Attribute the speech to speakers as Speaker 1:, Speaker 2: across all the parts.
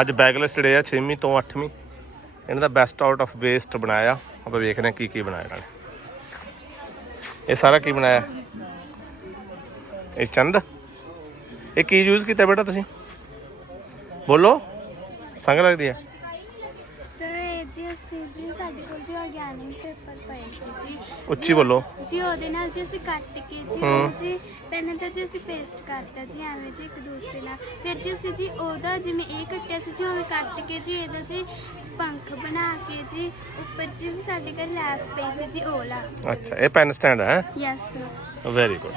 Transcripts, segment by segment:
Speaker 1: ਅੱਜ ਬੈਗਲੈਸ ਡੇ ਆ 6ਵੀਂ ਤੋਂ 8ਵੀਂ ਇਹਨਾਂ ਦਾ ਬੈਸਟ ਆਊਟ ਆਫ ਵੇਸਟ ਬਣਾਇਆ। ਆਪਾਂ ਵੇਖਦੇ ਹਾਂ ਕੀ ਕੀ ਬਣਾਇਆ ਇਹਨਾਂ ਨੇ। ਇਹ ਸਾਰਾ ਕੀ ਬਣਾਇਆ? ਇਹ ਚੰਦ? ਇਹ ਕੀ ਯੂਜ਼ ਕੀਤਾ ਬੇਟਾ ਤੁਸੀਂ? ਬੋਲੋ। ਸੰਗ ਲੱਗਦੀ ਹੈ
Speaker 2: ਸਰ ਜੀ ਅਸੀਂ ਜੀ ਸਾਡੇ ਕੋਲ ਜੀ ਆਰਗੈਨਿਕ ਸੀ ਜੀ।
Speaker 1: ਉੱਚੀ ਬੋਲੋ।
Speaker 2: ਜੀ ਉਹਦੇ ਨਾਲ ਜੀ ਅਸੀਂ ਕੱਟ ਕੇ ਜੀ
Speaker 1: ਹਮ।
Speaker 2: ਉਹ ਜੀ ਪਹਿਲਾਂ ਤਾਂ ਜੀ ਅਸੀਂ ਪੇਸਟ ਕਰਤਾ ਜੀ ਐਵੇਂ ਜੀ ਇੱਕ ਦੂਸਰੇ ਨਾਲ। ਫਿਰ ਜੀ ਅਸੀਂ ਜੀ ਉਹਦਾ ਜਿਵੇਂ ਇਹ ਕੱਟਿਆ ਸੀ ਜੀ ਉਵੇਂ ਕੱਟ ਕੇ ਜੀ ਇਹਦਾ ਜੀ ਪੰਖ ਬਣਾ ਕੇ ਜੀ ਉੱਪਰ ਜੀ ਸਾਡੇ ਘਰ ਲੈਸ ਪਈ ਸੀ ਜੀ ਓਲਾ
Speaker 1: ਅੱਛਾ ਇਹ ਪੈਨ ਸਟੈਂਡ ਹੈ?
Speaker 2: ਯੈਸ
Speaker 1: ਵੈਰੀ ਗੁੱਡ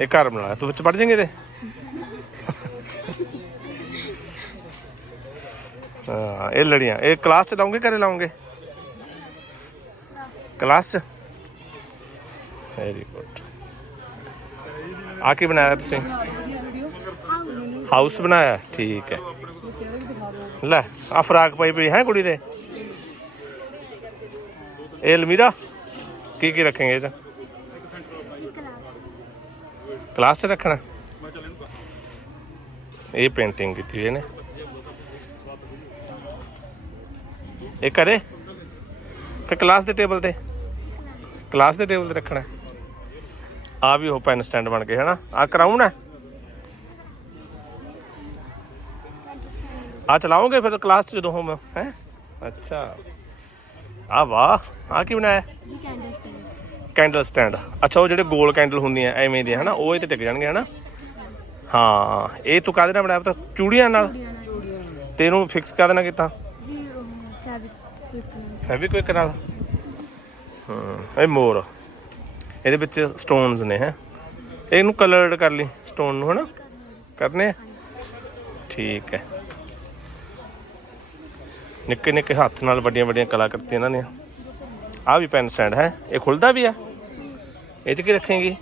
Speaker 1: ਇਹ ਘਰ ਬਣਾਇਆ ਤੂੰ ਵਿੱਚ ਪੜ ਜਾਏਂਗੇ ਇਹਦੇ? ਹਾਂ ਇਹ ਲੜੀਆਂ। ਇਹ ਕਲਾਸ ਚ ਲਾਉਂਗੇ ਘਰੇ ਲਾਉਂਗੇ? ਕਲਾਸ ਚ? ਵੈਰੀ ਗੁੱਡ ਆ ਕੀ ਬਣਾਇਆ ਤੁਸੀਂ?
Speaker 2: ਹਾਊਸ
Speaker 1: ਬਣਾਇਆ ਠੀਕ ਹੈ। ਲੈ ਆ ਫਰਾਕ ਪਈ ਪਈ ਹੈ ਕੁੜੀ ਦੇ? ਇਹ ਅਲਮੀਰਾ? ਕੀ ਕੀ ਰੱਖेंगे ਇਹ 'ਚ?
Speaker 2: ਜੀ ਕਲਾਸ
Speaker 1: ਕਲਾਸ 'ਚ ਰੱਖਣਾ। ਇਹ ਪੇਂਟਿੰਗ ਕੀਤੀ ਇਹਨੇ। ਇਹ ਕਰੇ? ਕਿ ਕਲਾਸ ਦੇ ਟੇਬਲ ਤੇ? ਕਲਾਸ ਦੇ ਟੇਬਲ ਤੇ ਰੱਖਣਾ ਆ ਵੀ ਉਹ ਪੈਨ ਸਟੈਂਡ ਬਣ ਕੇ ਹੈਨਾ? ਆ ਕਰਾਉਣਾ ਆ ਚਲਾਓਗੇ ਫਿਰ ਕਲਾਸ ਚ ਜਦੋਂ ਹੋਮ ਹੈ? ਅੱਛਾ। ਆ ਵਾਹ ਆ ਕੀ ਬਣਾਇਆ? Candle stand. ਅੱਛਾ ਉਹ ਜਿਹੜੇ ਗੋਲ ਕੈਂਡਲ ਹੁੰਦੀਆਂ ਐਵੇਂ ਦੀਆਂ ਹਨਾ? ਉਹ ਇਹ ਤੇ ਟਿਕ ਜਾਣਗੇ ਹਨਾ? ਹਾਂ ਇਹ ਤੂੰ ਕਾਹਦੇ ਨਾਲ ਬਣਾਇਆ ਪਤਾ? ਚੂੜੀਆਂ ਨਾਲ? ਤੇ ਇਹਨੂੰ ਫਿਕਸ ਕਾਹਦੇ ਨਾਲ ਕੀਤਾ?
Speaker 2: ਜੀ ਫੈਬਰਿਕ
Speaker 1: ਫੈਬਿਕ ਨਾਲ? ਹਾਂ। ਇਹ ਮੋਰ ਇਹਦੇ ਵਿੱਚ ਸਟੋਨਸ ਨੇ ਹੈ। ਇਹਨੂੰ ਕਲਰਡ ਕਰ ਲਈ ਸਟੋਨ ਨੂੰ ਹਨਾ? ਕਰਨੇ? ਠੀਕ ਹੈ। ਨਿੱਕੇ ਨਿੱਕੇ ਹੱਥ ਨਾਲ ਵੱਡੀਆਂ ਵੱਡੀਆਂ ਕਲਾਕ੍ਰਿਤੀਆਂ ਇਹਨਾਂ ਨੇ ਆ ਵੀ ਪੈਨ ਸਟੈਂਡ ਹੈ? ਇਹ ਖੁੱਲਦਾ ਵੀ ਆ? ਇਹ ਚ ਕੀ ਰੱਖੇਂਗੀ?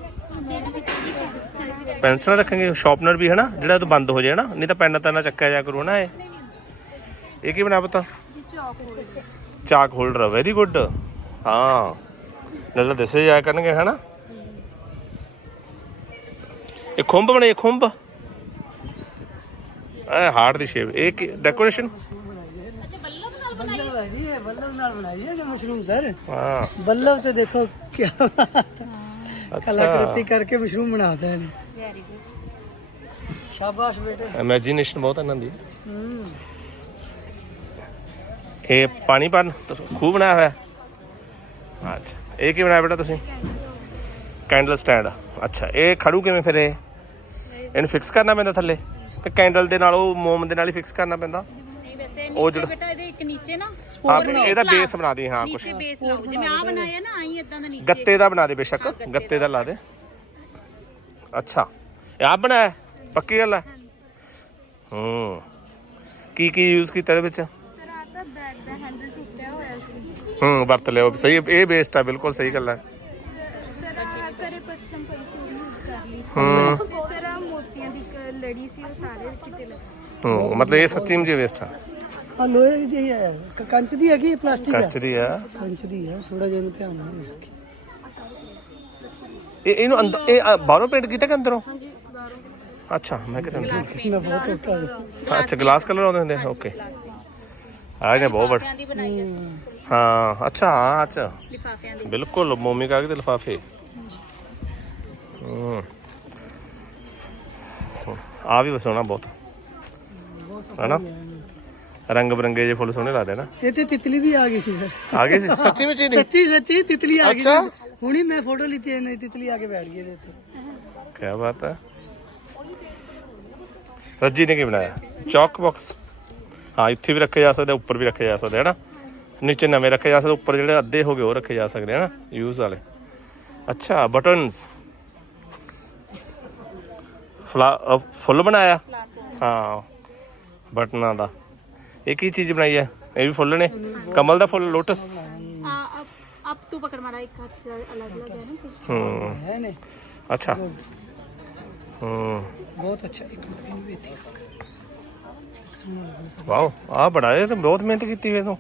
Speaker 2: ਪੈਨਸਲ
Speaker 1: ਰੱਖਾਂਗੇ ਸ਼ਾਰਪਨਰ ਵੀ ਹੈ ਨਾ ਜਿਹੜਾ ਉਹ ਬੰਦ ਹੋ ਜਾਏ ਨਾ ਨਹੀਂ ਤਾਂ ਪੈਨ ਤਾਂ ਨਾ ਚੱਕਿਆ ਜਾ ਕਰੂ ਨਾ ਇਹ? ਇਹ ਕੀ ਬਣਾ ਪਤਾ?
Speaker 2: ਜੀ chalk holder
Speaker 1: chalk holder very good ਹਾਂ। ਨਾਲ ਦੱਸੇ ਜਾਇਆ ਕਰਨਗੇ ਹਨਾ? ਇਹ ਖੁੰਭ ਬਣੇ ਖੁੰਭ? ਇਹ ਹਾਰਟ ਦੀ ਸ਼ੇਪ। ਇਹ ਡੈਕੋਰੇਸ਼ਨ
Speaker 3: ਬੱਲਬ ਤੇ ਦੇਖੋ
Speaker 1: ਕੀ
Speaker 3: ਕਲਾਕ੍ਰਿਤੀ ਕਰਕੇ ਮਸ਼ਰੂਮ ਬਣਾਉਂਦੇ ਨੇ ਸ਼ਾਬਾਸ਼ ਬੇਟੇ।
Speaker 1: ਇਮੇਜਿਨੇਸ਼ਨ ਬਹੁਤ ਆਨੰਦ ਦੀ। ਇਹ ਪਾਣੀ ਪਨ ਖੂਬ ਬਣਾਇਆ ਹੋਇਆ। ਅੱਛਾ। ਇਹ ਕੀ ਬਣਾਇਆ ਬੇਟਾ ਤੁਸੀਂ? Candle stand. ਅੱਛਾ ਇਹ ਖੜੂ ਕਿਵੇਂ ਫਿਰ ਇਹ? ਇਹਨੂੰ ਫਿਕਸ ਕਰਨਾ ਪੈਂਦਾ ਥੱਲੇ? ਕਿ ਕੈਂਡਲ ਦੇ ਨਾਲ ਉਹ ਮੋਮ ਦੇ ਨਾਲ ਹੀ ਫਿਕਸ ਕਰਨਾ ਪੈਂਦਾ? ਉਹ ਜਿਹੜਾ-
Speaker 4: ਬੇਟਾ ਇਹਦੇ ਇੱਕ ਨੀਚੇ ਨਾ base
Speaker 1: ਇਹਦਾ। ਬੇਸ ਬਣਾ ਦੇ ਹਾਂ ਕੁਛ।
Speaker 4: ਨੀਚੇ ਬੇਸ ਲਾਓ। ਜਿਵੇਂ ਆ ਬਣਾਇਆ ਨਾ ਆਈ ਇਦਾਂ ਦਾ ਨੀਚੇ।
Speaker 1: ਗੱਤੇ ਦਾ ਬਣਾ ਦੇ ਬੇਸ਼ੱਕ। ਗੱਤੇ ਦਾ। ਲਾ ਦੇ। ਅੱਛਾ ਇਹ ਆਪ ਬਣਾਇਆ? ਪੱਕੀ ਗੱਲ ਹੈ? ਹੂੰ। ਕੀ ਕੀ ਯੂਜ਼ ਕੀਤਾ ਇਹਦੇ ਵਿੱਚ
Speaker 2: ਸਰ ਆ ਤਾਂ ਬੈਗ ਦਾ ਹੈਂਡਲ ਟੁੱਟਿਆ ਹੋਇਆ ਸੀ
Speaker 1: ਹੂੰ ਵਰਤ ਲਿਓ ਸਹੀ ਇਹ ਬੇਸਟ ਆ ਬਿਲਕੁਲ ਸਹੀ ਗੱਲ
Speaker 2: ਆ।
Speaker 1: ਮਤਲਬ ਇਹ ਸੱਚੀ ਮੁਝੇ ਵੇਸਟ ਆ।
Speaker 3: ਆ ਲੋਹੇ ਦੀ ਹੈ ਕੰਚ ਦੀ ਹੈਗੀ ਇਹ ਪਲਾਸਟਿਕ ਹੈ?
Speaker 1: ਕੱਚ ਦੀ ਆ।
Speaker 3: ਕੰਚ ਦੀ ਹੈ ਥੋੜਾ ਜਿਹਾ ਇਹਨੂੰ ਧਿਆਨ ਨਾਲ ਦੇਖੀ
Speaker 1: ਇਹ ਇਹਨੂੰ ਅੰਦਰ ਇਹ ਬਾਹਰੋਂ ਪੇਂਟ ਕੀਤਾ ਕਿ ਅੰਦਰੋਂ? ਹਾਂਜੀ ਬਾਹਰੋਂ। ਅੱਛਾ ਮੈਂ ਕਿਹਾ
Speaker 3: ਬਹੁਤ ਉੱਤਾ ਹੈ।
Speaker 1: ਅੱਛਾ ਗਲਾਸ ਕਲਰ ਆਉਂਦੇ ਹੁੰਦੇ ਓਕੇ ਆ ਇਹਨੇ ਬਹੁਤ
Speaker 4: ਵੱਡਾ ਹਾਂ
Speaker 1: ਅੱਛਾ ਹਾਂ ਅੱਛਾ।
Speaker 4: ਲਿਫਾਫਿਆਂ ਦੀ।
Speaker 1: ਬਿਲਕੁਲ ਮੋਮੀ ਕਾਗਜ਼ ਦੇ ਲਿਫਾਫੇ। ਹੂੰ। ਆ ਵੀ ਸੋਹਣਾ ਬਹੁਤ। ਹੈਨਾ? ਰੰਗ ਬਰੰਗੇ ਜੇ ਫੁੱਲ ਸੋਹਣੇ ਲੱਗਦੇ ਨਾ।
Speaker 3: ਇਹ ਤੇ ਤਿਤਲੀ ਵੀ ਆ ਗਈ ਸੀ ਸਰ।
Speaker 1: ਆ ਗਏ ਸੀ? ਸੱਚੀ ਵਿੱਚ ਹੀ ਨਹੀਂ?
Speaker 3: ਸੱਚੀ ਸੱਚੀ ਤਿਤਲੀ ਆ ਗਈ
Speaker 1: ਅੱਛਾ।
Speaker 3: ਹੁਣੀ ਮੈਂ ਫੋਟੋ ਲਿੱਤੀ ਹੈ ਨਹੀਂ ਤਿਤਲੀ ਆ ਕੇ ਬੈਠ ਗਈ ਇਹਦੇ ਉੱਤੇ।
Speaker 1: ਕੀ ਬਾਤ ਹੈ। ਰੱਜੀ ਨੇ ਕੀ ਬਣਾਇਆ? Chalk box. ਹਾਂ ਇੱਥੇ ਵੀ ਰੱਖੇ ਜਾ ਸਕਦੇ ਉੱਪਰ ਵੀ ਰੱਖੇ ਜਾ ਸਕਦੇ ਹੈ ਨਾ ਨੀਚੇ ਨਵੇਂ ਰੱਖੇ ਜਾ ਸਕਦੇ ਉੱਪਰ ਜਿਹੜੇ ਅੱਧੇ ਹੋ ਗਏ ਉਹ ਰੱਖੇ ਜਾ ਸਕਦੇ ਹਨ ਯੂਜ਼ ਵਾਲੇ। ਅੱਛਾ ਬਟਨਸ ਫੁੱਲ ਬਣਾਇਆ? ਹਾਂ ਬਟਨਾਂ ਦਾ। ਇਹ ਕੀ ਚੀਜ਼ ਬਣਾਈ ਹੈ? ਇਹ ਵੀ ਫੁੱਲ ਨੇ? ਕਮਲ ਦਾ ਫੁੱਲ ਲੋਟਸ?
Speaker 4: ਅਬ ਤੂੰ ਪਕੜ ਮਾਰਾ ਇੱਕ ਹੱਥ ਅਲੱਗ ਅਲੱਗ ਨਾ
Speaker 1: ਹੂੰ।
Speaker 3: ਹੈ ਨੇ?
Speaker 1: ਅੱਛਾ। ਹੂੰ।
Speaker 3: ਬਹੁਤ ਅੱਛਾ ਇੱਕ ਮਿੰਟ ਵੀ ਇੱਥੇ।
Speaker 1: ਵਾਓ ਆ ਬੜਾ ਇਹ ਬਹੁਤ ਮਿਹਨਤ ਕੀਤੀ ਹੋਈ ਤੂੰ।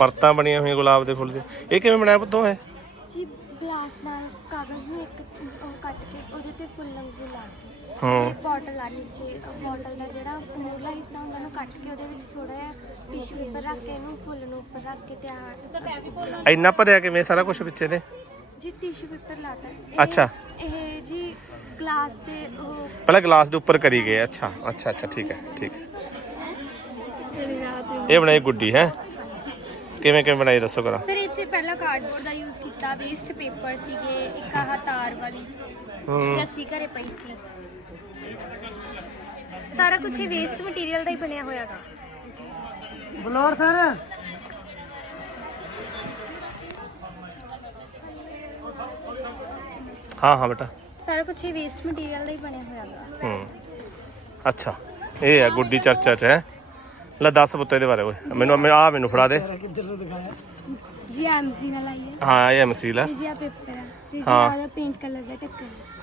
Speaker 1: ਪਰਤਾਂ ਬਣੀਆਂ ਹੋਈਆਂ ਗੁਲਾਬ ਦੇ ਫੁੱਲ ਦੇ ਇਹ ਕਿਵੇਂ ਬਣਾਇਆ ਪੁੱਤੋਂ ਇਹ
Speaker 2: ਜੀ ਗਲਾਸ ਨਾਲ ਕਾਗਜ਼ ਨੂੰ ਇੱਕ ਉਹ ਕੱਟ ਕੇ ਉਹਦੇ ਤੇ ਫੁੱਲ ਵਾਂਗੂ ਲਾ ਕੇ
Speaker 1: ਹੂੰ।
Speaker 2: ਬੋਟਲ ਆ ਨੀਚੇ ਬੋਟਲ ਦਾ ਜਿਹੜਾ ਮੂਰਲਾ ਹਿੱਸਾ ਹੁੰਦਾ ਉਹਨੂੰ ਕੱਟ ਕੇ ਉਹਦੇ ਵਿੱਚ ਥੋੜਾ ਜਿਹਾ ਟਿਸ਼ੂ ਪੇਪਰ ਰੱਖ ਕੇ ਇਹਨੂੰ ਫੁੱਲ ਨੂੰ ਉੱਪਰ ਰੱਖ ਕੇ ਤਿਆਰ
Speaker 1: ਇੰਨਾ ਭਰਿਆ ਕਿਵੇਂ ਸਾਰਾ ਕੁਝ ਵਿੱਚੇ ਦੇ
Speaker 2: ਜੀ ਟਿਸ਼ੂ ਪੇਪਰ ਲਾਤਾ। ਇਹ-
Speaker 1: ਅੱਛਾ।
Speaker 2: ਇਹ ਜੀ ਗਲਾਸ ਤੇ ਉਹ
Speaker 1: ਪਹਿਲਾਂ ਗਲਾਸ ਦੇ ਉੱਪਰ ਕਰੀ ਗਏ ਅੱਛਾ ਅੱਛਾ ਅੱਛਾ ਠੀਕ ਹੈ ਠੀਕ ਹੈ? ਇਹ ਬਣਾਈ ਗੁੱਡੀ ਹੈ? ਕਿਵੇਂ ਕਿਵੇਂ ਬਣਾਈ ਦੱਸੋ ਕਰਾ।
Speaker 2: ਸਰ ਇਹ 'ਚ ਪਹਿਲਾਂ ਕਾਰਡਬੋਰਡ ਦਾ ਯੂਜ਼ ਕੀਤਾ ਵੇਸਟ ਪੇਪਰ ਸੀਗੇ ਇੱਕ ਆਹ ਤਾਰ ਵਾਲੀ
Speaker 1: ਹੂੰ।
Speaker 2: ਰੱਸੀ ਘਰੇ ਪਈ ਸੀ।
Speaker 4: ਸਾਰਾ ਕੁਝ ਇਹ ਵੇਸਟ ਮਟੀਰੀਅਲ ਦਾ ਹੀ ਬਣਿਆ ਹੋਇਆਗਾ
Speaker 3: ਬਲੌਰ ਸਰ।
Speaker 1: ਹਾਂ ਹਾਂ ਬੇਟਾ।
Speaker 2: ਸਾਰਾ ਕੁਝ ਇਹ ਵੇਸਟ ਮਟੀਰੀਅਲ ਦਾ ਹੀ ਬਣਿਆ ਹੋਇਆਗਾ
Speaker 1: ਹੂੰ। ਅੱਛਾ ਇਹ ਹੈ ਗੁੱਡੀ ਚਰਚਾ ਚ ਹੈ। ਲੈ ਦੱਸ ਪੁੱਤ ਇਹਦੇ ਬਾਰੇ ਓਏ। ਮੈਨੂੰ ਆ ਮੈਨੂੰ ਫੜਾ ਦੇ।
Speaker 2: ਜੀ ਐਮਸੀ ਨਾਲ ਆਈ ਹੈ।
Speaker 1: ਹਾਂ ਇਹ ਹੈ
Speaker 2: ਤੇ ਜੀ ਆ ਪੇਪਰ ਹੈ ਤੇ ਜੀ
Speaker 1: ਹਾਂ।
Speaker 2: ਆ ਪੇਂਟ ਕਲਰ ਦਾ ਤੇ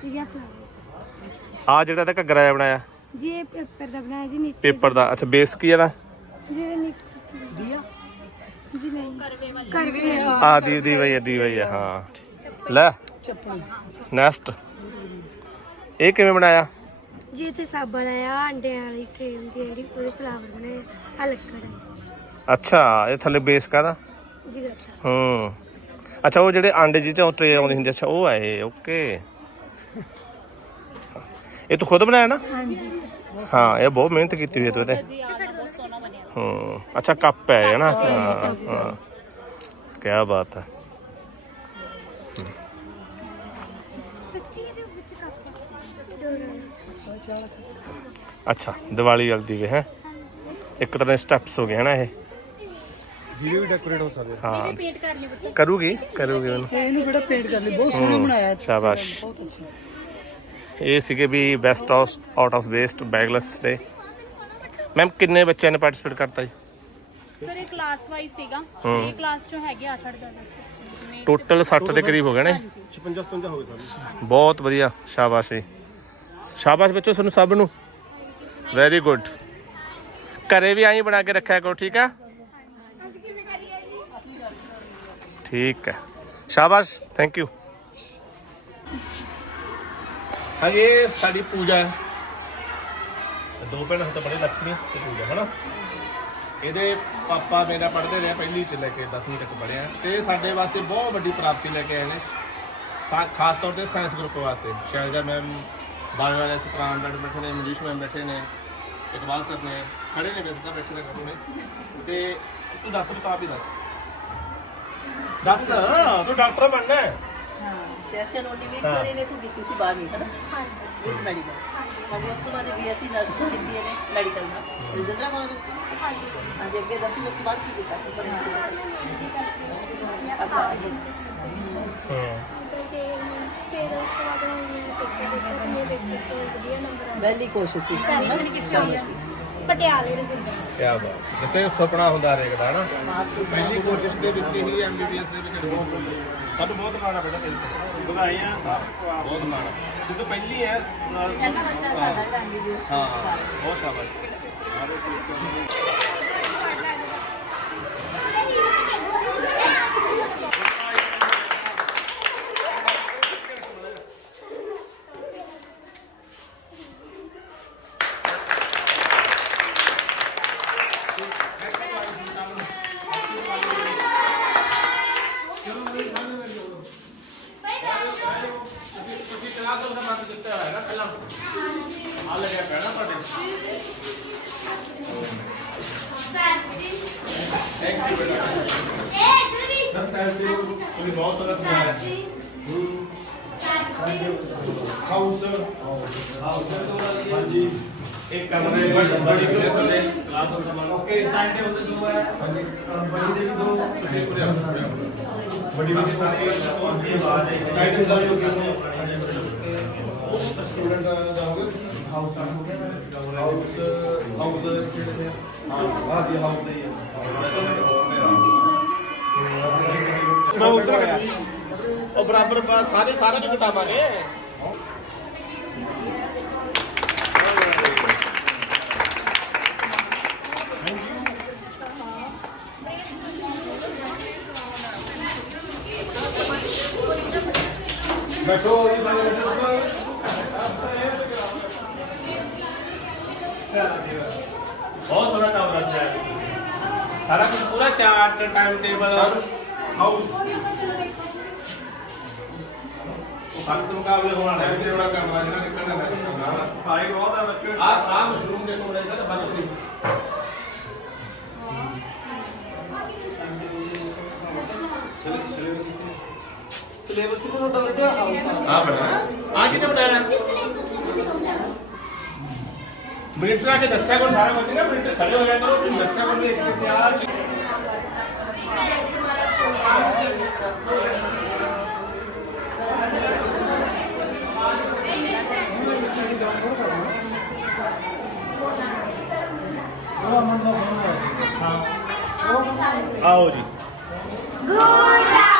Speaker 2: ਜੀ ਆ ਫਲਾਵਰ
Speaker 1: ਆ। ਜਿਹੜਾ ਇਹਦਾ ਘੱਗਰਾ ਜਿਹਾ ਬਣਾਇਆ।
Speaker 2: ਜੀ ਇਹ ਪੇਪਰ ਦਾ ਬਣਾਇਆ ਜੀ ਨੀਚੇ
Speaker 1: ਪੇਪਰ ਦਾ। ਅੱਛਾ ਬੇਸ ਕੀ ਇਹਦਾ?
Speaker 2: ਜਿਹਦੇ ਨੀਚੇ
Speaker 3: ਦੀਆ?
Speaker 2: ਜੀ ਨਹੀਂ। ਕਰਵੇ
Speaker 1: ਆ ਦੀ ਦੀ ਵਈ ਦੀ ਵਈ ਹੈ ਹਾਂ ਲੈ।
Speaker 3: ਚੱਪਲ।
Speaker 1: ਨੈਕਸਟ ਇਹ ਕਿਵੇਂ ਬਣਾਇਆ?
Speaker 2: ਜੀ ਇੱਥੇ ਸਾਬਣ ਆਇਆ ਅੰਡਿਆਂ ਵਾਲੀ ਕਰੀਮ ਦੀ ਜਿਹੜੀ ਉਹਦੇ ਫਲਾਵਰ ਬਣੇ ਆ ਲੱਕੜ ਹੈ
Speaker 1: ਅੱਛਾ ਇਹ ਥੱਲੇ ਬੇਸ ਕਾਦਾ
Speaker 2: ਜੀ ਗੱਤਾ।
Speaker 1: ਹੂੰ। ਅੱਛਾ ਉਹ ਜਿਹੜੇ ਆਂਡੇ ਜੀ ਤੇ ਟਰੇ ਆਉਂਦੇ ਹੁੰਦੇ ਅੱਛਾ ਉਹ ਆ ਇਹ ਓਕੇ ਇਹ ਤੂੰ ਖੁਦ ਬਣਾਇਆ ਨਾ?
Speaker 2: ਹਾਂਜੀ।
Speaker 1: ਹਾਂ ਇਹ ਬਹੁਤ ਮਿਹਨਤ ਕੀਤੀ ਹੋਈ ਹੈ ਤੂੰ ਇਹਦੇ। ਹੂੰ ਅੱਛਾ ਕੱਪ ਹੈ ਇਹ ਨਾ? ਹਾਂ ਹਾਂ। ਕੀ ਬਾਤ ਹੈ ਅੱਛਾ ਦੀਵਾਲੀ ਵਾਲੀ ਦੀਵੇ ਹੈ? ਇੱਕ ਤਰ੍ਹਾਂ ਦੇ ਸਟੈਪਸ ਹੋ ਗਏ ਹਨਾ ਇਹ?
Speaker 5: ਦੀਵੇ ਵੀ ਡੈਕੋਰੇਟ ਹੋ ਸਕਦੇ।
Speaker 1: ਹਾਂ।
Speaker 4: ਪੇਂਟ ਕਰਨੀ ਪੁੱਤ
Speaker 1: ਕਰੂਗੀ? ਕਰੂਗੀ ਉਹਨੂੰ?
Speaker 3: ਇਹ ਇਹਨੂੰ ਬੜਾ ਪੇਂਟ ਕਰ ਲਈ ਬਹੁਤ ਸੋਹਣਾ ਬਣਾਇਆ।
Speaker 1: ਸ਼ਾਬਾਸ਼।
Speaker 3: ਬਹੁਤ ਅੱਛਾ।
Speaker 1: ਇਹ ਸੀਗੇ ਵੀ best out of waste bagless ਦੇ। ਮੈਮ ਕਿੰਨੇ ਬੱਚਿਆਂ ਨੇ ਪਾਰਟਿਸਿਪੇਟ ਕਰਤਾ ਜੀ?
Speaker 4: ਸਰ ਇਹ ਕਲਾਸ ਵਾਈਜ਼ ਸੀਗਾ। ਇਹ ਕਲਾਸ ਚੋਂ ਹੈਗੇ 8 8 10 ਬੱਚੇ।
Speaker 1: ਟੋਟਲ 60 ਦੇ ਕਰੀਬ ਹੋ ਗਏ ਨੇ।
Speaker 5: 56 57 ਹੋ ਗਏ ਸਾਰੇ।
Speaker 1: ਬਹੁਤ ਵਧੀਆ ਸ਼ਾਬਾਸ਼ ਜੀ। ਸ਼ਾਬਾਸ਼ ਬੱਚੋ ਤੁਹਾਨੂੰ ਸਭ ਨੂੰ। ਵੈਰੀ ਗੁੱਡ ਘਰੇ ਵੀ ਆਈ ਬਣਾ ਕੇ ਰੱਖਿਆ ਕਰੋ, ਠੀਕ ਆ? ਠੀਕ ਹੈ। ਸ਼ਾਬਾਸ਼ ਥੈਂਕ ਯੂ ਹਾਂ ਇਹ ਸਾਡੀ ਪੂਜਾ ਹੈ। ਦੋ ਭੈਣਾਂ ਤਾਂ ਬੜੇ ਲక్ష్ਮੀ ਤੇ ਪੂਜਾ, ਹਨਾ? ਇਹਦੇ ਪਾਪਾ ਮੇਰਾ ਪੜ੍ਹਦੇ ਰਿਹਾ, ਪਹਿਲੀ ਚ ਲੈ ਕੇ 10ਵੀਂ ਤੱਕ ਪੜ੍ਹਿਆ। ਤੇ ਸਾਡੇ ਵਾਸਤੇ ਬਹੁਤ ਵੱਡੀ ਪ੍ਰਾਪਤੀ ਲੈ ਕੇ ਆਏ ਨੇ। ਖਾਸ ਤੌਰ ਤੇ ਸਾਇੰਸ ਗਰੁੱਪ ਵਾਸਤੇ। ਸ਼ਾਇਦਾ ਮੈਮ ਬਾਇਓ ਵਾਲੇ ਸਤਰਾਮ ਮੈਡਮ ਬੈਠੇ ਨੇ ਮਨੀਸ਼ ਮੈਮ ਬੈਠੇ ਨੇ ਇਕਬਾਲ ਸਰ ਨੇ ਖੜੇ ਨੇ ਵੈਸੇ ਤਾਂ ਬੈਠੇ ਤਾਂ ਕਰੂ ਨੇ ਤੇ ਤੂੰ ਦੱਸ ਬਤਾ ਵੀ ਦੱਸ। ਦੱਸ ਤੂੰ ਡਾਕਟਰ ਬਣਨਾ ਹੈ।
Speaker 6: ਸੈਸ਼ਨ ਉਹਨੇ ਵੀ ਕਰੀ ਨੇ ਤੂੰ ਕੀਤੀ ਸੀ 12ਵੀਂ ਹੈ ਨਾ?
Speaker 2: ਹਾਂਜੀ।
Speaker 6: ਵਿਦ ਮੈਡੀਕਲ ਹਾਂਜੀ। ਉਸ ਤੋਂ ਬਾਅਦ ਬੀਐਸਸੀ ਨਰਸਿੰਗ ਕੀਤੀ ਇਹਨੇ ਮੈਡੀਕਲ ਦਾ। ਰਿਜ਼ਲਟ ਬਾਅਦ ਹਾਂਜੀ। ਅੱਗੇ ਦਸਵੀਂ ਉਸ ਤੋਂ ਬਾਅਦ ਕੀ ਕੀਤਾ? ਅੱਛਾ।
Speaker 1: ਹਾਂ।
Speaker 2: ਤੇ ਫਿਰ ਉਸ ਤੋਂ ਬਾਅਦ ਮੈਂ ਪੇਪਰ ਦਿੱਤਾ ਤੇ ਮੇਰੇ ਪੇਪਰ ਚ ਵਧੀਆ ਨੰਬਰ ਆਏ
Speaker 6: ਪਹਿਲੀ ਕੋਸ਼ਿਸ਼ ਸੀ। ਹੈ ਨਾ ਸ਼ਾਬਾਸ਼
Speaker 2: ਪਟਿਆਲੇ ਰਿਜ਼ਲਟ
Speaker 1: ਕੀ ਬਾਤ ਜਿੱਤੇ ਸੁਪਨਾ ਹੁੰਦਾ ਹਰੇਕ ਦਾ ਨਾ ਪਹਿਲੀ ਕੋਸ਼ਿਸ਼ ਦੇ ਵਿੱਚ ਹੀ ਐਮਬੀਬੀਐਸ ਦੇ ਵਿੱਚ admission ਸਾਨੂੰ ਬਹੁਤ ਮਾਣਾ ਬੇਟਾ ਤੇਰੇ ਤੇ। ਵਧਾਈਆਂ। ਬਹੁਤ ਮਾਣਾ ਜਦੋਂ ਪਹਿਲੀ ਹੈ ਨਾਲ ਹਾਂ। ਬਹੁਤ ਸ਼ਾਬਾਸ਼। ਸਟੂਡੈਂਟ ਜਾਓਗੇ ਹਾਊਸ ਹੋ ਗਿਆ ਹਾਊਸ ਹਾਊਸ ਕਿਹੜੇ ਨੇ? ਹਾਂ। ਹਾਂ ਜੀ ਹਾਊਸ ਦੇ ਹੀ ਮੈਂ ਉਧਰ ਉਹ ਬਰਾਬਰ ਸਾਰੇ ਸਾਰੇ ਨੂੰ ਘਟਾਵਾਂਗੇ ਬੈਠੋ ਜੀ ਬਹੁਤ ਸੋਹਣਾ ਕਮਰਾ ਸਜਾਇਆ ਤੁਸੀਂ। ਸਾਰਾ ਕੁਝ ਪੂਰਾ ਚਾਰਟ ਟਾਈਮ ਟੇਬਲ ਹਾਊਸ ਉਹ ਫਸਟ ਮੁਕਾਬਲੇ ਹੋਣਾ ਹੈ ਕਿ ਥੋੜਾ ਕਮਰਾ ਜਿਹੜਾ ਨਿਕਲਣਾ ਹੈ ਕਮਰਾ
Speaker 5: ਹਾਈ ਬਹੁਤ ਹੈ ਬੱਚੇ
Speaker 1: ਆ ਆ ਮਸ਼ਰੂਮ ਦੇ ਕੋਲ ਸਰ ਬੰਦ
Speaker 6: ਸਿਲੇਬਸ ਕਿੱਥੇ ਹੁੰਦਾ ਬੱਚਾ
Speaker 1: ਆ ਬਣਾ ਆ ਕਿਤੇ ਬਣਾਇਆ ਆ ਕੇ ਦੱਸਿਆ ਕੋਲ ਸਾਰਾ ਕੁਝ ਨਾ ਮਿੰਟਰ ਖੜੇ ਹੋ ਤਾਂ ਤੁਸੀਂ ਦੱਸਿਆ ਕੋਲ ਵੀ ਇਸ ਤੇ ਤਿਆਰ ਚ- ਆਓ ਜੀ।
Speaker 2: Good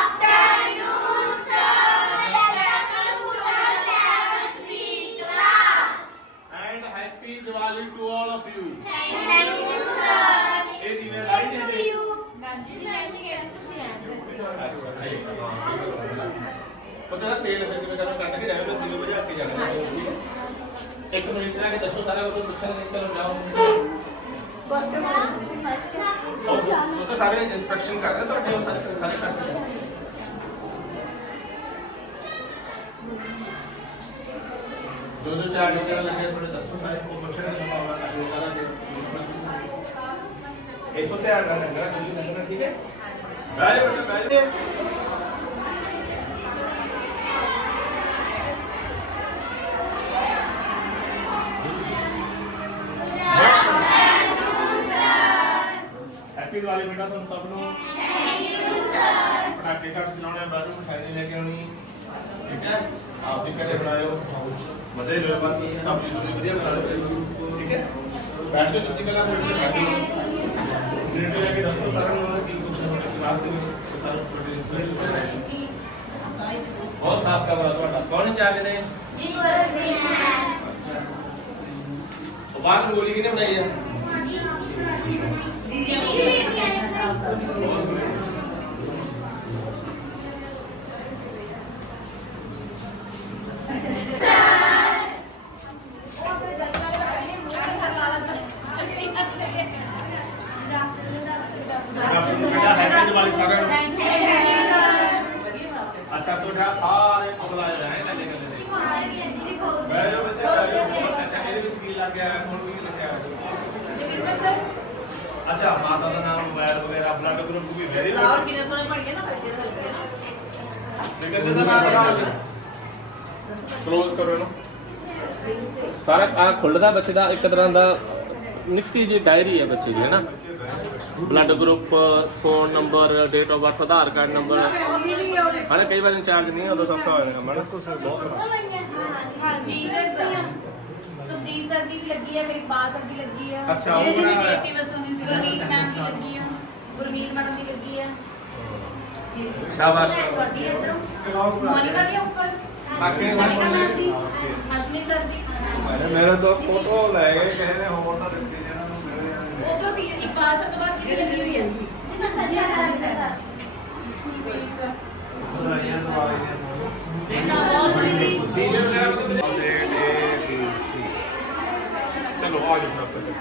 Speaker 2: Diwali to
Speaker 1: all of you
Speaker 2: Thank you, sir.
Speaker 1: ਇਹ ਦੀਵੇ ਲਾਈ ਨੇ ਜੀ ਅੱਛਾ ਠੀਕ ਹੈ ਪਤਾ ਨਾ ਤੇਲ ਫਿਰ ਕਿਵੇਂ ਕਰਨਾ ਕੱਟ ਕੇ ਜਾਏ ਫਿਰ ਦੀਵੇ ਬੁਝਾ ਕੇ ਜਾਣਾ ਇੱਕ ਮਿੰਟ ਲਾ ਕੇ ਦੱਸੋ ਸਾਰਾ ਕੁਝ ਪੁੱਛਣ ਦੇ ਚਲੋ ਜਾਓ ਉਹ ਉਹ ਤਾਂ ਸਾਰੇ ਇਨਸਪੈਕਸ਼ਨ ਕਰ ਰਹੇ ਤੁਹਾਡੇ ਉਹ ਸਾਰੇ ਸਾਰੇ ਪੈਸੇ ਜੋ ਜੋ ਚਾਰਜ ਵਗੈਰਾ ਲੱਗੇ ਥੋੜੇ ਦੱਸੋ ਸਾਰੇ ਉਹ ਪੁੱਛਣ ਕਰਦੇ ਸਾਰਾ ਦੇ ਇਹ ਤੋਂ ਧਿਆਨ ਨਾਲ ਲੱਗਣਾ ਤੁਸੀਂ ਲੱਗਣਾ ਠੀਕ ਹੈ ਬੈਠ ਬੇਟਾ ਬੈਠ ਹੈਪੀ ਦੀਵਾਲੀ ਬੇਟਾ ਤੁਹਾਨੂੰ ਸਭ ਨੂੰ। ਥੈਂਕ ਯੂ ਸਰ ਪਟਾਕੇ ਘੱਟ ਚਲਾਉਣੇ ਬਾਹਰੋਂ ਮਠਾਈ ਲੈ ਕੇ ਆਉਣੀ। ਠੀਕ ਹੈ? ਆਪ ਵੀ ਘਰੇ ਬਣਾਇਓ ਮਜ਼ੇ ਲਿਓ ਬਸ ਸਬਜ਼ੀ ਸੁਬਜ਼ੀ ਵਧੀਆ ਬਣਾ ਲਓ ਠੀਕ ਹੈ ਬੈਠ ਕੇ ਤੁਸੀਂ ਪਹਿਲਾਂ ਥੋੜੀ ਦੇਰ ਬੈਠ ਜਾਓ ਮਿੰਟ ਲੈ ਕੇ ਦੱਸੋ ਸਾਰਿਆਂ ਨੂੰ ਕੀ ਕੁਛ ਤੁਹਾਡੇ ਕਲਾਸ ਦੇ ਵਿੱਚ ਸਾਰਾ ਤੁਹਾਡੇ ਸਟੂਡੈਂਟਸ ਬਹੁਤ ਸਾਫ਼ ਕਮਰਾ ਤੁਹਾਡਾ ਕੌਣ ਇੰਚਾਰਜ ਨੇ ਉਹ ਬਾਹਰ ਨੂੰ ਗੋਲੀ ਕਿਹਨੇ ਬਣਾਈ ਹੈ ਬਹੁਤ ਸੋਹਣੀ ਬੇਟਾ ਹੈਪੀ ਦੀਵਾਲੀ ਸਾਰਿਆਂ ਨੂੰ ਅੱਛਾ ਤੁਹਾਡਾ ਸਾਰੇ ਕੋਲ ਆਏ ਹੋਏ ਹੈ ਕੱਲੇ ਕੱਲੇ ਬਹਿ ਜਾਓ ਬੱਚੇ ਬਹਿ ਜਾਓ। ਅੱਛਾ ਇਹਦੇ ਵਿੱਚ ਕੀ ਲੱਗ ਗਿਆ ਹੁਣ ਕੀ ਲੱਗਿਆ? ਅੱਛਾ ਮਾਤਾ ਦਾ ਨਾਮ ਮੋਬਾਈਲ ਵਗੈਰਾ ਬਲੱਡ ਗਰੁੱਪ ਵੀ ਵੈਰੀ ਗੁੱਡ
Speaker 6: ਕਿੰਨੇ ਸੋਹਣੇ ਬਣ ਗਏ ਨਾ ਬੱਚੇ ਦੇ ਹਲਕੇ ਨਾ।
Speaker 1: ਲੇਕਿਨ ਜਿਸ ਨਾਲ ਕਲੋਜ਼ ਕਰੋ ਇਹਨੂੰ। ਸਾਰਾ ਆ ਖੁੱਲਦਾ ਬੱਚੇ ਦਾ ਇੱਕ ਤਰ੍ਹਾਂ ਦਾ ਨਿੱਕੀ ਜਿਹੀ ਡਾਇਰੀ ਹੈ ਬੱਚੇ ਦੀ ਹੈ ਨਾ? Blood group phone number date of birth Aadhaar card number ਹਣਾ ਕਈ ਵਾਰ ਇੰਚਾਰਜ ਨਹੀਂ ਉਦੋਂ ਸੌਖਾ ਹੋ ਜਾਂਦਾ ਮੈਡਮ ਬਹੁਤ ਸੋਹਣਾ
Speaker 4: ਸੁਖਜੀਤ ਸਰ ਦੀ ਵੀ ਲੱਗੀ ਹੈ ਮੇਰੀ ਬਾਲ ਸਰ ਦੀ ਲੱਗੀ ਹੈ
Speaker 1: ਅੱਛਾ, ਉਹ
Speaker 4: ਜਿਹਦੀ
Speaker 1: ਬਣਾਇਆ
Speaker 4: ਦੇਤੀ ਬਸ ਉਹਨੇ ਗੁਰਮੀਤ ਮੈਮ ਦੀ ਲੱਗੀ ਹੈ ਗੁਰਮੀਤ ਮੈਡਮ ਦੀ ਲੱਗੀ ਹੈ
Speaker 1: ਸ਼ਾਬਾਸ਼
Speaker 4: ਤੁਹਾਡੀ ਹੈ ਇੱਧਰੋਂ ਮੋਨਿਕਾ ਦੀ ਹੈ ਉੱਪਰ
Speaker 1: ਬਾਕੀ
Speaker 4: ਮੋਨਿਕਾ
Speaker 1: ਸਾਰੇ
Speaker 4: ਮੈਮ ਦੀ ਅਸ਼ਮੀ ਉਧਰੋਂ ਵੀ ਇਕਬਾਲ ਸਰ ਤੋਂ ਬਾਅਦ ਕਿਹਦੀ ਲੱਗੀ ਹੋਈ ਹੈ ਜੀ ਸਰ
Speaker 5: ਵਧਾਈਆਂ ਦਿਵਾਲੀ ਦੀਆਂ
Speaker 6: ਬੇਟਾ ਬਹੁਤ ਸੋਹਣੀ
Speaker 1: ਡੀਲੇ ਵਗੈਰਾ ਮਤਲਬ ਚਲੋ ਆ ਜਾਓ ਫਿਰ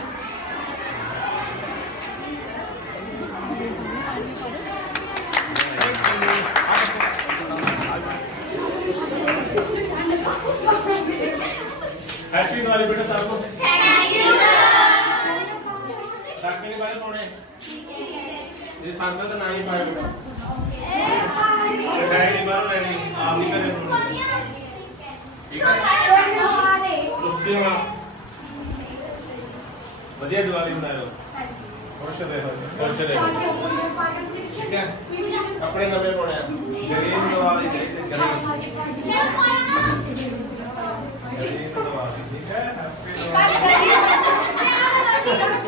Speaker 1: ਹੈਪੀ ਦੀਵਾਲੀ ਬੇਟਾ ਸਭ ਨਹੀਂ ਬਾਰੇ ਪਾਉਣੇ। ਜੇ ਸਰਦਾ ਤਾਂ ਨਾ ਹੀ ਪਾਇਓ ਬੇਟਾ ਡੈਡੀ ਬਾਹਰ ਲੈਣੀ ਆਪ ਹੀ ਕਰੇ ਠੀਕ ਹੈ। ਤੁਸੀਂ ਹੁਣ ਵਧੀਆ ਦੀਵਾਲੀ ਮਨਾਇਓ। ਖੁਸ਼ ਰਹੋ। ਖੁਸ਼ ਰਹੋ। ਠੀਕ ਹੈ। ਕੱਪੜੇ ਨਵੇਂ ਪਾਉਣੇ ਆ।
Speaker 5: ਗਰੀਬ ਦਿਵਾਲੀ ਦੇ ਤੇ ਗਰੀਬ। ਗਰੀਬ ਦਿਵਾਲੀ ਠੀਕ ਹੈ। ਹੈਪੀ ਦਿਵਾਲੀ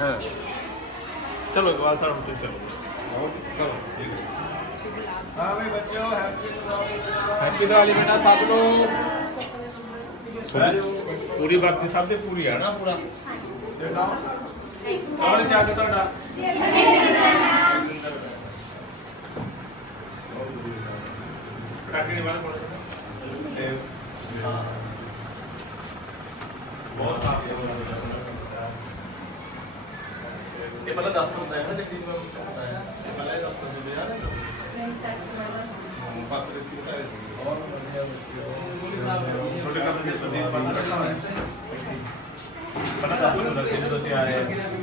Speaker 1: ਹਾਂ। ਚਲੋ ਗਵਾਲ ਸਾਹਿਬ ਤੇ ਚਲੋ। ਚਲੋ ਹੈ।
Speaker 5: ਵੀ ਬੱਚਿਓ ਹੈਪੀ ਦਿਵਾਲੀ
Speaker 1: ਹੈਪੀ ਦੀਵਾਲੀ ਬੇਟਾ ਸਭ ਨੂੰ। ਪੂਰੀ ਵਕਤੀ ਸਭ ਦੇ ਪੂਰੀ ਆ ਨਾ ਪੂਰਾ? ਕੌਣ ਚੱਕ ਤੁਹਾਡਾ। ਪਟਾਕੇ ਨਹੀਂ ਵਾਲੇ ਪਾਉਣੇ। Saludos,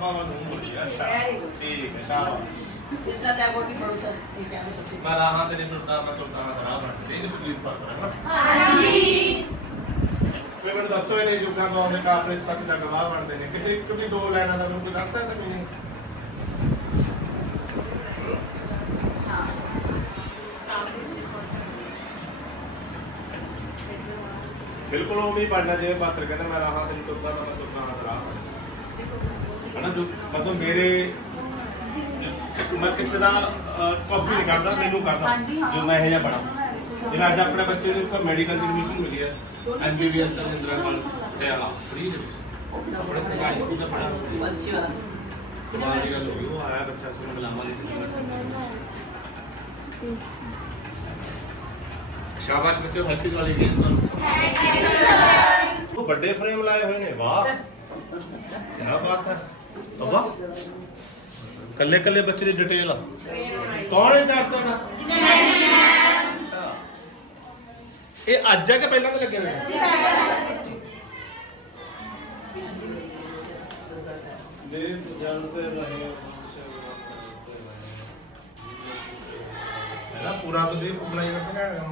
Speaker 1: ਥੋੜੀ ਜਿਹੀ ਕਿਤਾਬਾਂ ਵਾਂਗੂ ਅੱਛਾ ਠੀਕ ਹੈ ਸ਼ਾਬਾਸ਼
Speaker 6: कृष्णा टैगोर की पढ़ो सर ये क्या है सबसे
Speaker 1: ਮੈਂ ਰਾਹਾਂ ਤੇ ਨਹੀਂ ਟੁੱਟਦਾ ਮੈਂ ਟੁੱਟਦਾ ਹਾਂ ਤਰਾ ਬਣ ਇਹ ਸੁਜੀਤ ਪਰ ਹੈ ਨਾ ਹਾਂਜੀ ਕੋਈ ਮੈਨੂੰ ਦੱਸੋ ਇਹਨੇ ਯੁੱਗਾਂ ਤੋਂ ਆਉਂਦੇ ਕਾਫਲੇ ਸੱਚ ਦਾ ਗਵਾਹ ਬਣਦੇ ਨੇ ਕਿਸੇ ਇੱਕ ਵੀ ਦੋ ਲਾਈਨਾਂ ਦਾ ਮੈਨੂੰ ਕੋਈ ਦੱਸ ਸਕਦਾ ਮੈਨੂੰ ਬਿਲਕੁਲ ਉਹ ਵੀ ਪੜਨਾ ਜਿਵੇਂ ਪਾਤਰ ਕਹਿੰਦਾ ਮੈਂ ਰਾਹਾਂ ਤੇ ਨਹੀਂ ਤੁਰਦਾ ਤਾਂ ਮੈਂ ਤੁਰਦਾ ਹਾਂ ਤਰਾ ਹਨਾ ਜੋ ਮਤਲਬ ਮੇਰੇ ਮੈਂ ਕਿਸੇ ਦਾ ਕਾਪੀ ਨਹੀਂ ਕਰਦਾ ਮੈਨੂੰ ਕਰਦਾ ਜੋ ਮੈਂ ਇਹ ਜਿਹਾ ਬਣਾ ਜਿਵੇਂ ਅੱਜ ਆਪਣੇ ਬੱਚੇ ਨੂੰ ਮੈਡੀਕਲ ਦੀ ਐਡਮਿਸ਼ਨ ਮਿਲੀ ਹੈ ਐਮਬੀਬੀਐਸ ਇੰਦਰਾ ਕਾਲ ਪਟਿਆਲਾ ਫ੍ਰੀ ਦੇ ਵਿੱਚ। ਆਪਣੇ ਸਰਕਾਰੀ ਸਕੂਲ ਦਾ ਪੜਾ
Speaker 6: ਅੱਛੀ
Speaker 1: ਵਾਲਾ ਮਾਰੀ ਗੱਲ ਹੋ ਗਈ ਉਹ ਆਇਆ ਬੱਚਾ ਸਕੂਲ ਮਿਲਾਵਾਂਗੇ ਕਿਸੇ ਬੱਚੇ ਸ਼ਾਬਾਸ਼ ਬੱਚੋ ਹੈਪੀ ਕਾਲਜ ਗਏ ਤੁਹਾਨੂੰ। ਉਹ ਵੱਡੇ ਫਰੇਮ ਲਾਏ ਹੋਏ ਨੇ ਵਾਹ। ਕੀ ਬਾਤ ਹੈ। ਬਾਬਾ ਕੱਲੇ ਕੱਲੇ ਬੱਚੇ ਦੀ ਡਿਟੇਲ ਕੌਣ ਹੈ ਚਾਰਟ ਤੁਹਾਡਾ ਅੱਛਾ। ਇਹ ਅੱਜ ਆ ਕਿ ਪਹਿਲਾਂ ਤੋਂ ਲੱਗੇ ਹੋਏ ਆ? ਇਹਦਾ ਪੂਰਾ ਤੁਸੀਂ ਬਣਾਈ ਬੈਠੇ ਹੈਗਾ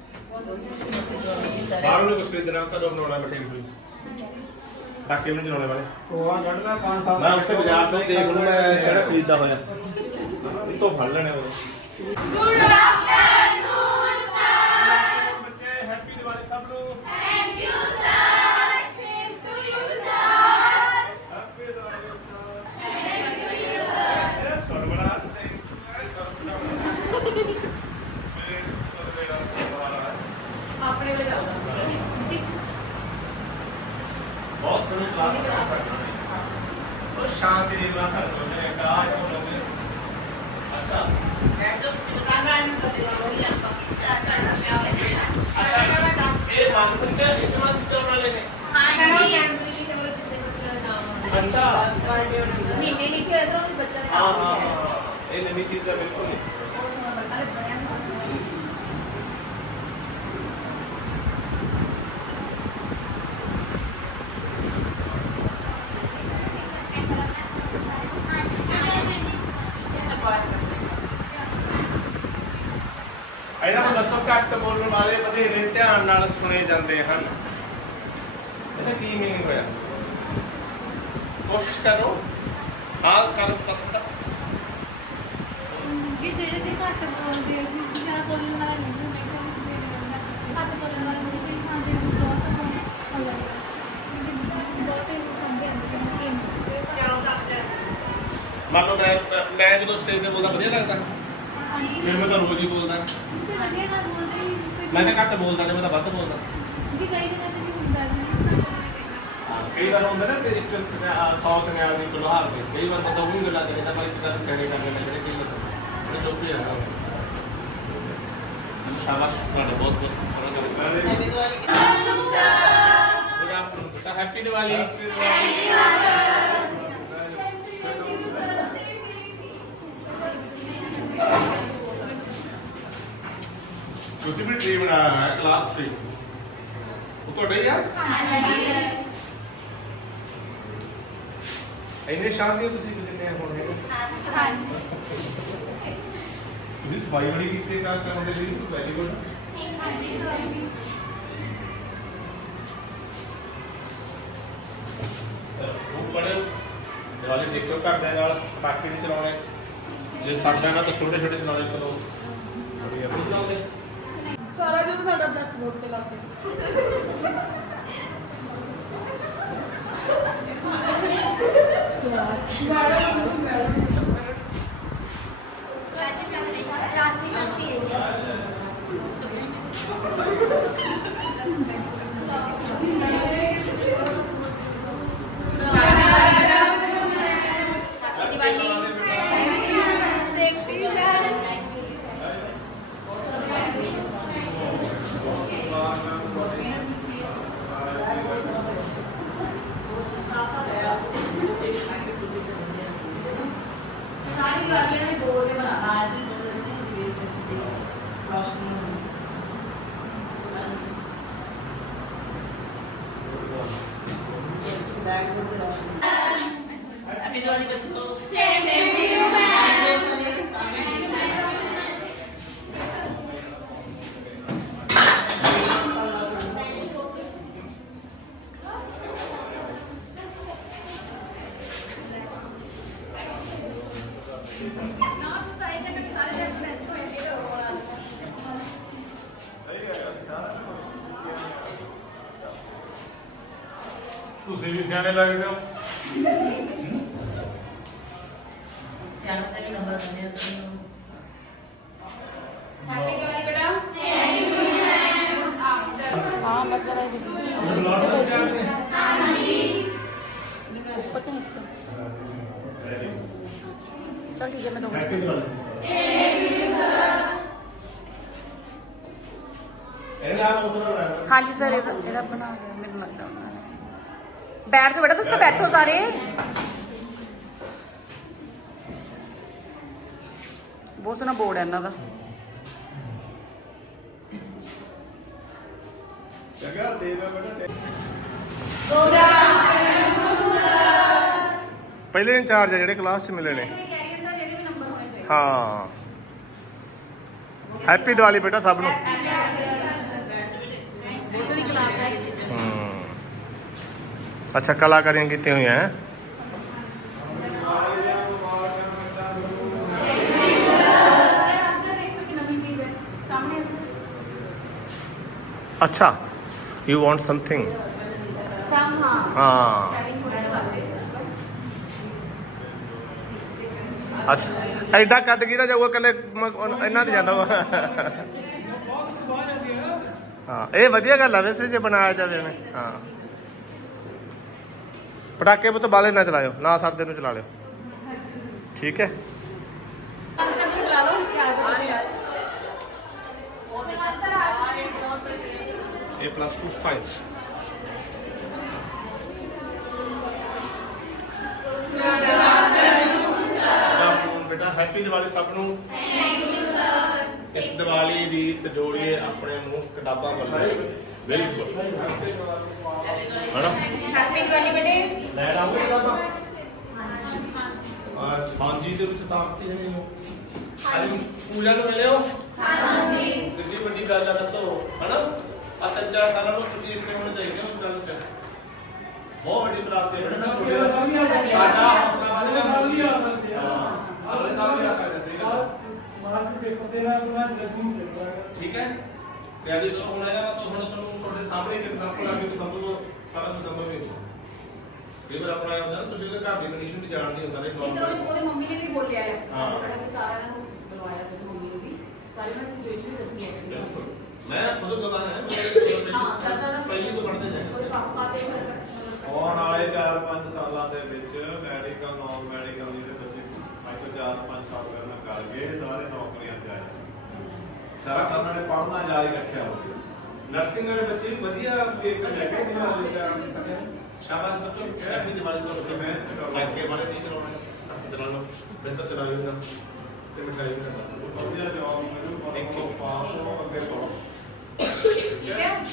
Speaker 1: ਬਾਹਰੋਂ ਨੇ ਕੁਝ ਖਰੀਦਣਾ ਕਦੋਂ ਬਣਾਉਣਾ ਕੋਈ ਚਲਾਉਣੇ ਵਾਲੇ।
Speaker 5: ਜੜਨਾ 5 ਸਾਲ
Speaker 1: ਮੈਂ ਉੱਥੇ ਬਾਜ਼ਾਰ ਤੋਂ ਦੇਖ ਲੂ ਮੈਂ ਕਿਹੜਾ ਖਰੀਦਾ ਹੋਇਆ। ਇਹ ਤੋਂ ਫੜ ਲੈਣੇ ਉਹ। ਗੁੱਡ ਆਫਟਰਨੂਨ శాంతి నివాసాలు अच्छा हाँ हाँ हाँ ये नई चीज़
Speaker 6: है बिल्कुल नहीं
Speaker 1: ਵਧੇਰੇ ਧਿਆਨ ਨਾਲ ਸੁਣੇ ਜਾਂਦੇ ਹਨ। ਇਹਦਾ ਕੀ ਮੀਨਿੰਗ ਹੋਇਆ? ਕੋਸ਼ਿਸ਼ ਕਰੋ। ਹਾਂ ਕਰ ਪਸੰਦ
Speaker 4: ਕਿ ਜਿਹੜੇ ਜੇ ਘੱਟ ਬੋਲਦੇ ਆ ਕਿ ਜਾਂ ਬੋਲਣ ਵਾਲਾ ਨਹੀਂ ਹੁੰਦਾ ਕਿ ਦੇ ਦਿੰਦਾ ਘੱਟ ਬੋਲਣ ਵਾਲਾ ਨਹੀਂ ਕੋਈ ਖਾਂਦੇ ਨੂੰ ਬਹੁਤ ਪਸੰਦ ਆਉਂਦਾ ਕਿ ਬਹੁਤ ਹੀ ਸਮਝ ਆਉਂਦੇ ਕਿ
Speaker 1: ਮੰਨ ਲਓ ਮੈਂ ਮੈਂ ਜਦੋਂ ਸਟੇਜ ਤੇ ਬੋਲਦਾ ਵਧੀਆ ਲੱਗਦਾ।
Speaker 4: ਹਾਂਜੀ।
Speaker 1: ਫਿਰ ਮੈਂ ਤਾਂ ਰੋਜ਼ ਹੀ ਬੋਲਦਾ।
Speaker 4: ਤੁਸੀਂ ਵਧੀਆ ਗੱਲ ਬੋਲਦੇ ਹੀ
Speaker 1: ਮੈਂ ਤਾਂ ਘੱਟ ਬੋਲਦਾ ਤੇ ਮੈਂ ਤਾਂ ਵੱਧ ਬੋਲਦਾ।
Speaker 4: ਜੀ ਕਈ ਦਿਨਾਂ ਤੇ ਜੀ ਹੁੰਦਾ ਜੀ ਹਾਂ,
Speaker 1: ਕਈ ਵਾਰ ਹੁੰਦਾ ਨਾ ਤੇ ਇੱਕ ਸੌਸ ਨਾਲ ਦੀ ਗੁਲਾਬ ਦੇ ਕਈ ਵਾਰ ਤਾਂ ਉਹ ਵੀ ਗੱਲਾਂ ਕਰੇ ਤਾਂ ਪਰ ਇੱਕ ਗੱਲ ਸਿਆਣੇ ਕਰ ਲੈਂਦੇ ਜਿਹੜੇ ਕਈ ਵਾਰ ਉਹ ਚੁੱਪ ਹੀ ਰਹਿੰਦਾ ਸ਼ਾਬਾਸ਼ ਤੁਹਾਡਾ ਬਹੁਤ ਬਹੁਤ ਸ਼ੁਕਰੀਆ ਪੂਰਾ
Speaker 6: ਆਪਣਾ ਬੇਟਾ
Speaker 1: happy Diwali Thank you, sir. ਤੁਸੀਂ ਵੀ ਟ੍ਰੀ ਬਣਾਇਆ ਹੈ ਕਲਾਸ ਟ੍ਰੀ ਉਹ ਤੁਹਾਡਾ ਹੀ ਆ? ਇੰਨੇ ਸ਼ਾਂਤੀ ਤੁਸੀਂ ਕਿੰਨੇ ਹੁਣ ਹੈਗੇ ਤੁਸੀਂ ਸਫ਼ਾਈ ਬੜੀ ਕੀਤੀ ਕਰ ਕਰਨ ਦੇ ਲਈ ਵੈਰੀ ਗੁੱਡ ਉਹ ਬੜੇ ਦਿਵਾਲੀ ਦੇਖੋ ਘਰ ਦੇ ਨਾਲ ਪਟਾਕੇ ਨਹੀਂ ਚਲਾਉਣੇ। ਜੇ ਸੜਦਾ ਨਾ ਤਾਂ ਛੋਟੇ ਛੋਟੇ ਚਲਾਉਣੇ ਕਰੋ ਬੜੀ ਆਪਣੀ ਚਲਾਉਂਦੇ
Speaker 4: ਸਾਰਾ ਜੋ ਸਾਡਾ ਬੈਕ ਬੋਰਡ ਤੇ ਲਾਤੇ
Speaker 6: ਸਾਰੀ ਵਾਲੀਆਂ ਨੇ ਬੋਰਡ ਤੇ ਬਣਾਣਾ ਹੈ ਰੋਸ਼ਨੀ ਬੈਕ ਬੋਰਡ ਤੇ ਰੋਸ਼ਨੀ ਹੈਪੀ ਦਿਵਾਲੀ ਬੱਚੋ ਸੇਮ ਟੂ ਯੂ
Speaker 5: ਕਿਵੇਂ ਲੱਗਦੇ ਹੋ
Speaker 6: ਸਿਆਣਪ ਦਾ ਨੰਬਰ ਬੰਦੇ ਅਸੀਂ ਹੈਪੀ ਗਾਲੀ ਬੇਟਾ ਹੈਪੀ ਗਾਲੀ ਮੈਂ ਹਾਂ ਬਸ ਬਣਾ ਦਿੱਤੀ ਸੀ।
Speaker 1: ਹਾਂ ਜੀ ਪਤਾ ਨਹੀਂ ਚਲ
Speaker 7: ਠੀਕ ਹੈ ਮੈਂ ਦੋ ਹੈਪੀ ਸਰ ਹਾਂਜੀ ਸਰ ਇਹਦਾ ਬਣਾ ਲਿਆ ਮੈਨੂੰ ਲੱਗਦਾ। ਬੈਠ ਜਾਓ ਬੇਟਾ ਤੁਸੀਂ ਤਾਂ ਬੈਠੋ ਸਾਰੇ। ਬਹੁਤ ਸੋਹਣਾ ਬੋਰਡ ਹੈ ਇਹਨਾਂ ਦਾ।
Speaker 5: ਜਗਾ ਦੇ ਦੋ ਬੇਟਾ
Speaker 1: ਪਹਿਲੇ ਇੰਚਾਰਜ ਆ ਜਿਹੜੇ ਕਲਾਸ 'ਚ ਮਿਲੇ ਨੇ। ਹਾਂ। ਹੈਪੀ ਦੀਵਾਲੀ ਬੇਟਾ ਸਭ ਨੂੰ। ਹਮ। ਅੱਛਾ, ਕਲਾਕਾਰੀਆਂ ਕੀਤੀਆਂ ਹੋਈਆਂ ਹੈ। ਅੱਛਾ ਯੂ ਵਾਂਟ ਸਮਥਿੰਗ ਹਾਂ। ਅੱਛਾ, ਐਡਾ ਕੱਦ ਕੀਤਾ ਜਾਊਗਾ ਕੱਲੇ ਇਹਨਾਂ ਤੇ ਜਾਂਦਾ ਵਾ ਹਾਂ, ਇਹ ਵਧੀਆ ਗੱਲ ਆ ਵੈਸੇ ਜੇ ਬਣਾਇਆ ਜਾਵੇ ਨੇ ਹਾਂ। ਪਟਾਕੇ ਪੁੱਤ ਬਾਲੇ ਨਾ ਚਲਾਇਓ ਨਾ ਸਰਦੇ ਨੂੰ ਚਲਾ ਲਿਓ। ਠੀਕ ਹੈ? ਇਹ ਪਲੱਸ 2 ਸਾਇੰਸ ਬੇਟਾ ਹੈਪੀ ਦੀਵਾਲੀ ਸਭ ਨੂੰ ਥੈਂਕ ਯੂ ਸਰ ਇਸ ਦੀਵਾਲੀ ਦੀ ਤਜੋੜੀਏ ਆਪਣੇ ਨੂੰ ਕਿਤਾਬਾਂ ਵੱਲ ਵੈਰੀ ਗੁੱਡ
Speaker 7: ਹੈਪੀ ਦੀਵਾਲੀ ਬੇਟੇ
Speaker 1: ਲੈ ਆਉਂਗੇ ਕਿਤਾਬਾਂ ਆ ਹਾਂਜੀ। ਦੇ ਵਿੱਚ ਤਾਂ ਆਤੀ ਹੈ ਨਹੀਂ ਹਾਂਜੀ। ਪੂਜਾ ਨੂੰ ਮਿਲਿਓ। ਹਾਂਜੀ। ਜਿੱਡੀ ਵੱਡੀ ਗੱਲ ਆ ਦੱਸੋ ਹਨਾ? ਆ ਤਿੰਨ ਚਾਰ ਸਾਲਾਂ ਨੂੰ ਤੁਸੀਂ ਇੱਥੇ ਹੋਣੇ ਚਾਹੀਦੇ ਹੋ ਉਸ ਗੱਲ 'ਚ। ਬਹੁਤ ਵੱਡੀ ਪ੍ਰਾਪਤੀ ਹੈ। ਬੇਟਾ ਤੁਹਾਡੇ ਵਾਸਤੇ ਸਾਡਾ ਹੌਸਲਾ ਵਧ ਗਿਆ। ਹਾਂ ਅਗਲੇ ਸਾਲ ਵੀ ਆ ਸਕਦੇ ਸਹੀ ਗੱਲ ਹੈ। ਠੀਕ ਹੈ। ਤੇ ਅੱਜ ਜਦੋਂ ਹੁਣ ਆਇਆ ਤਾਂ ਹੁਣ ਤੁਹਾਨੂੰ ਤੁਹਾਡੇ ਸਾਹਮਣੇ ਇੱਕ ਐਗਜ਼ਾਮਪਲ ਆ ਕੇ ਸਮਝ ਲਓ ਸਾਰਾ ਕੁਝ ਸਮਝ ਵੀ ਕਈ ਵਾਰ ਆਪਣਾ ਆਇਆ ਹੁੰਦਾ ਨਾ ਤੁਸੀਂ ਉਹਦੇ ਘਰ ਦੀ ਕੰਡੀਸ਼ਨ ਵੀ ਜਾਣਦੇ ਹੋ ਸਾਰੇ
Speaker 7: ਇਸ ਉਹਦੇ
Speaker 1: ਨੌਰਮਲ
Speaker 7: ਉਹਦੇ ਮੰਮੀ ਨੇ ਵੀ ਬੋਲਿਆ ਹੈ
Speaker 1: ਹਾਂ।
Speaker 7: ਬੜਾ ਵੀ ਸਾਰਿਆਂ ਨੂੰ ਬੁਲਵਾਇਆ ਸੀ ਮੰਮੀ ਨੂੰ ਵੀ। ਸਾਰੀ ਮੈਂ ਸਿਚੁਏਸ਼ਨ ਦੱਸੀ ਹੈ
Speaker 1: ਬਿਲਕੁਲ। ਮੈਂ ਖੁਦ ਗਵਾਹ ਹਾਂ ਮੈਂ
Speaker 7: ਹਾਂ ਸਰ ਦਾ
Speaker 1: ਪਹਿਲੀ ਤੋਂ ਪੜ੍ਹਦੇ
Speaker 7: ਉਹਦੇ
Speaker 1: ਜਾਂਦੇ
Speaker 7: ਪਾਪਾ ਤੇ ਸਰ ਮਤਲਬ
Speaker 5: ਆਉਣ ਵਾਲੇ 4-5 ਸਾਲਾਂ ਦੇ ਵਿੱਚ ਮੈਡੀਕਲ ਨਾਨ ਮੈਡੀਕਲ ਜਿਹੜੇ ਬੱਚੇ ਅੱਜ ਤੋਂ 4-5 ਸਾਲ ਪਹਿਲਾਂ ਕਰ ਗਏ ਸਾਰੇ ਨੌਕਰੀਆਂ ਤੇ ਆਏ ਸ਼ਾਇਦ ਉਹਨਾਂ ਨੇ ਪੜ੍ਹਨਾ ਜਾਰੀ ਰੱਖਿਆ ਹੋਵੇ
Speaker 1: ਨਰਸਿੰਗ ਵਾਲੇ ਬੱਚੇ ਵੀ ਵਧੀਆ ਇੱਕ ਜਗ੍ਹਾ ਤੇ ਨਾਲ ਲਿਆ ਸਕਦੇ ਸ਼ਾਬਾਸ਼ ਬੱਚੋ ਐਵੇਂ ਦਿਵਾਲੀ ਤੋਂ ਅੱਗੇ ਮੈਂ ਲਾਈਫ ਕੇ ਵਾਲੇ ਨਹੀਂ ਚਲਾਉਣੇ ਹੱਥ ਚਲਾ ਲਓ। ਮੈਂ ਤਾਂ ਚਲਾ ਲੂੰਗਾ
Speaker 5: ਤੇ ਮਿਠਾਈ ਵੀ ਲਗਾ ਲਓ। ਵਧੀਆ ਜਵਾਬ ਮੈਨੂੰ
Speaker 1: ਪਾਓ ਪਾਓ
Speaker 5: ਅੱਗੇ ਪਾਓ। ਠੀਕ ਹੈ।